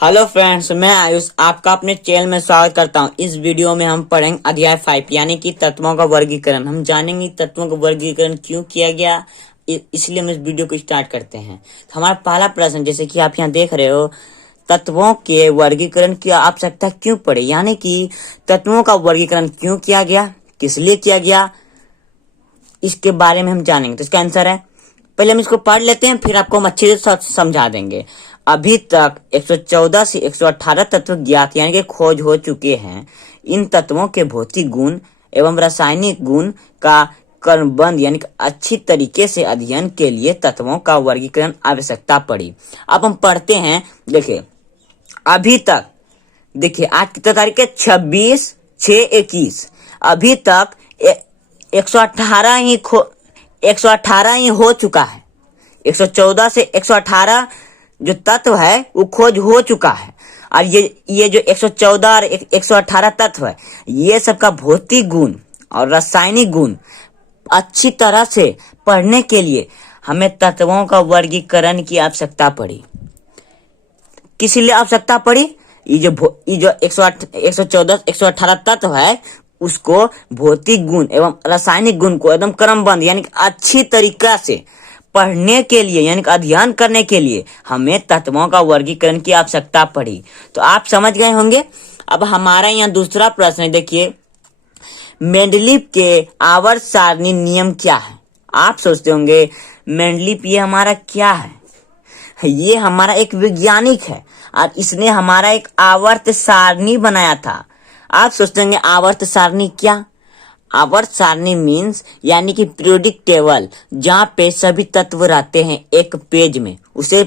Hello friends, मैं आयुष आपका अपने चैनल में स्वागत करता हूं। इस वीडियो में हम पढ़ेंगे अध्याय 5 यानी कि तत्वों का वर्गीकरण। हम जानेंगे तत्वों का वर्गीकरण क्यों किया गया, इसलिए हम इस वीडियो को स्टार्ट करते हैं। तो हमारा पहला प्रश्न, जैसे कि आप यहाँ देख रहे हो, तत्वों के वर्गीकरण की आवश्यकता क्यों पड़ी, यानी कि तत्वों का वर्गीकरण क्यों किया गया, किस लिए किया गया, इसके बारे में हम जानेंगे। तो इसका आंसर है, पहले हम इसको पढ़ लेते हैं, फिर आपको हम अच्छे से समझा देंगे। अभी तक 114 से 118 तत्व ज्ञात यानी कि खोज हो चुके हैं। इन तत्वों के भौतिक गुण एवं रासायनिक गुण का क्रमबद्ध यानी कि अच्छी तरीके से अध्ययन के लिए तत्वों का वर्गीकरण आवश्यकता पड़ी। अब हम पढ़ते हैं। देखिए, अभी तक, देखिए आज की तारीख है 26/6/21। अभी तक 118 ही हो चुका है। 114 से 118 जो तत्व है वो खोज हो चुका है। और ये जो 114 और 118 तत्व है, ये सबका भौतिक गुण और रासायनिक गुण अच्छी तरह से पढ़ने के लिए हमें तत्वों का वर्गीकरण की आवश्यकता पड़ी। किस लिए आवश्यकता पड़ी? ये जो 114 118 तत्व है, उसको भौतिक गुण एवं रासायनिक गुण को एकदम क्रमबद्ध यानी अच्छी तरीका से पढ़ने के लिए यानी अध्ययन करने के लिए हमें तत्वों का वर्गीकरण की आवश्यकता पड़ी। तो आप समझ गए होंगे। अब हमारा यहाँ दूसरा प्रश्न है। देखिए, मेंडलीव के आवर्त सारणी नियम क्या है? आप सोचते होंगे मेंडलीव ये हमारा क्या है? ये हमारा एक वैज्ञानिक है और इसने हमारा एक आवर्त सारणी बनाया था। आप सोचते होंगे आवर्त सारणी क्या? आवर्त सारणी मीन्स यानी कि पीरियोडिक टेबल, जहाँ पे सभी तत्व रहते हैं एक पेज में, उसे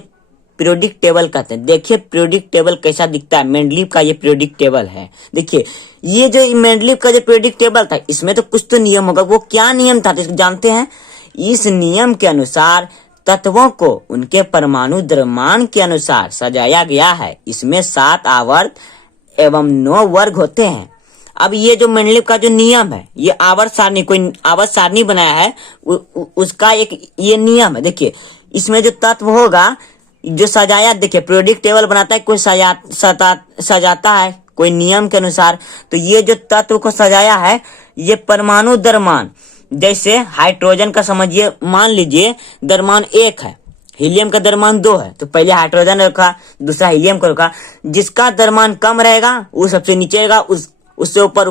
पीरियोडिक टेबल कहते हैं। देखिए पीरियोडिक टेबल कैसा दिखता है। मेंडलीव का ये पीरियोडिक टेबल है। देखिए, ये जो मेंडलीव का जो पीरियोडिक टेबल था, इसमें तो कुछ तो नियम होगा। वो क्या नियम था तो जानते हैं? इस नियम के अनुसार तत्वों को उनके परमाणु द्रव्यमान के अनुसार सजाया गया है। इसमें 7 आवर्त एवं 9 वर्ग होते हैं। अब ये जो मेंडलीव का जो नियम है, ये आवर्त सारणी, कोई आवर्त सारणी बनाया है, उसका एक ये नियम है। देखिए, इसमें जो तत्व होगा जो सजाया, देखिए पीरियोडिक टेबल बनाता है, कोई सजाता है कोई नियम के अनुसार। तो ये जो तत्व को सजाया है, ये परमाणु द्रव्यमान, जैसे हाइड्रोजन का समझिए, मान लीजिए द्रव्यमान 1 है, हीलियम का द्रव्यमान 2 है, तो पहले हाइड्रोजन रखा, दूसरा हीलियम को रखा। जिसका द्रव्यमान कम रहेगा वो सबसे नीचे रहेगा, उससे ऊपर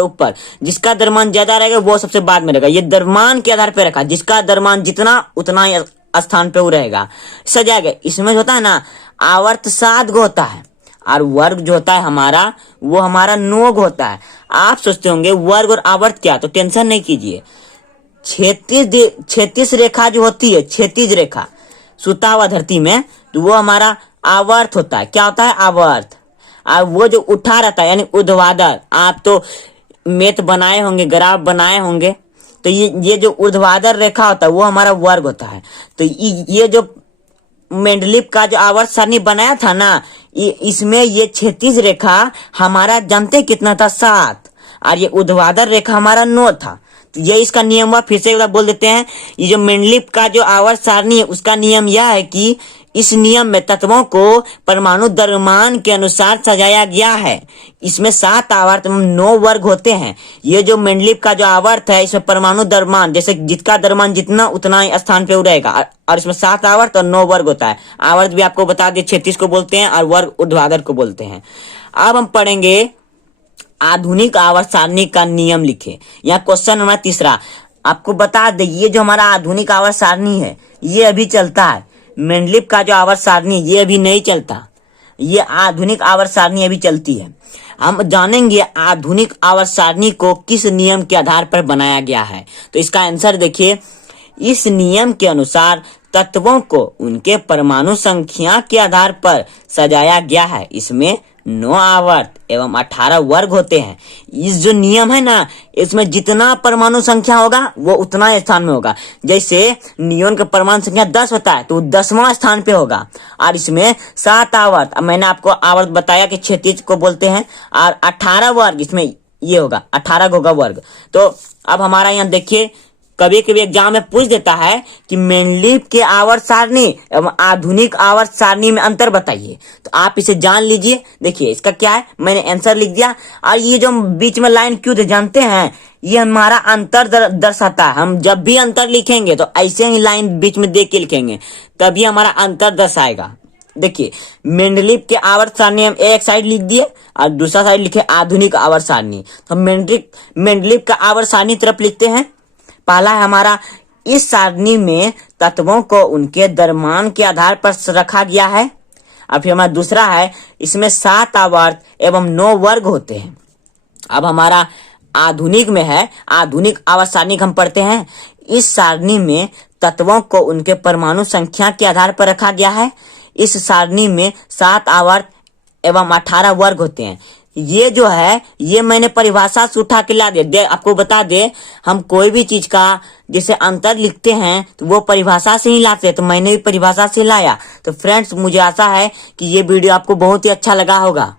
ऊपर। जिसका द्रव्यमान ज्यादा रहेगा वो सबसे बाद में रहेगा। ये द्रव्यमान के आधार पर रखा, जिसका द्रव्यमान जितना उतना ही स्थान पे वो रहेगा, सजाया गया। इसमें जो होता है ना, आवर्त 7 गो होता है और वर्ग जो होता है हमारा, वो हमारा 9 गो होता है। आप सोचते होंगे वर्ग और आवर्त क्या, तो टेंशन नहीं कीजिए। 36 रेखा जो होती है, 36 रेखा सुता हुआ धरती में, तो वो हमारा आवर्त होता है। क्या होता है? आवर्त। और वो जो उठा रहता है यानी ऊर्ध्वाधर, आप तो मैथ बनाए होंगे, ग्राफ बनाए होंगे, तो ये जो ऊर्ध्वाधर रेखा होता है वो हमारा वर्ग होता है। तो ये जो मेंडलीव का जो आवर्त सारणी बनाया था ना, इसमें ये 36 रेखा हमारा जानते कितना था? 7। और ये ऊर्ध्वाधर रेखा हमारा 9 था। तो ये इसका नियम हुआ। फिर से एक बार बोल देते हैं, ये जो मेंडलीव का जो आवर्त सारणी है, उसका नियम यह है कि इस नियम में तत्वों को परमाणु द्रव्यमान के अनुसार सजाया गया है। इसमें 7 आवर्त एवं 9 वर्ग होते हैं। ये जो मेंडलीव का जो आवर्त है, इसमें परमाणु द्रव्यमान, जैसे जिसका द्रव्यमान जितना उतना ही स्थान पे रहेगा, और इसमें 7 आवर्त और 9 वर्ग होता है। आवर्त भी आपको बता दिए 36 को बोलते हैं और वर्ग ऊर्ध्वाधर को बोलते हैं। अब हम पढ़ेंगे आधुनिक आवर्त सारणी का नियम लिखे। यहाँ क्वेश्चन नंबर 3 आपको बता दे, ये जो हमारा आधुनिक आवर्त सारणी है, ये अभी चलता है। मेंडलीव का जो आवर्त सारणी ये अभी नहीं चलता, ये आधुनिक आवर्त सारणी अभी चलती है। हम जानेंगे आधुनिक आवर्त सारणी को किस नियम के आधार पर बनाया गया है। तो इसका आंसर देखिए, इस नियम के अनुसार तत्वों को उनके परमाणु संख्या के आधार पर सजाया गया है। इसमें 9 आवर्त एवं 18 वर्ग होते हैं। इस जो नियम है ना, इसमें जितना परमाणु संख्या होगा वो उतना ही स्थान में होगा। जैसे नियोन का परमाणु संख्या 10 होता है, तो 10वां स्थान पे होगा। और इसमें 7 आवर्त, अब मैंने आपको आवर्त बताया कि 36 को बोलते हैं, और 18 वर्ग इसमें ये होगा, 18 होगा वर्ग। तो अब हमारा यहाँ देखिए कभी कभी एग्जाम में पूछ देता है कि मेंडलीव के आवर्त सारणी एवं आधुनिक आवर्त सारणी में अंतर बताइए। तो आप इसे जान लीजिए। देखिए इसका क्या है, मैंने आंसर लिख दिया। और ये जो बीच में लाइन क्यों थे जानते हैं, ये हमारा अंतर दर्शाता है। हम जब भी अंतर लिखेंगे तो ऐसे ही लाइन बीच में दे के लिखेंगे, तभी हमारा अंतर दर्शाएगा। देखिए मेंडलीव के आवर्त सारणी हम एक साइड लिख दिए और दूसरा साइड लिखे आधुनिक आवर्त सारणी। तो मेंडलीव का आवर्त सारणी तरफ लिखते हैं। पहला है हमारा, इस सारणी में तत्वों को उनके द्रव्यमान के आधार पर रखा गया है। अब फिर हमारा दूसरा है, इसमें 7 आवर्त एवं 9 वर्ग होते हैं। अब हमारा आधुनिक में है, आधुनिक आवर्त सारणी हम पढ़ते हैं। इस सारणी में तत्वों को उनके परमाणु संख्या के आधार पर रखा गया है। इस सारणी में 7 आवर्त एवं 18 वर्ग होते हैं। ये जो है ये मैंने परिभाषा से उठा के ला दिया। आपको बता दे, हम कोई भी चीज का जैसे अंतर लिखते हैं तो वो परिभाषा से ही लाते हैं, तो मैंने भी परिभाषा से लाया। तो फ्रेंड्स मुझे आशा है कि ये वीडियो आपको बहुत ही अच्छा लगा होगा।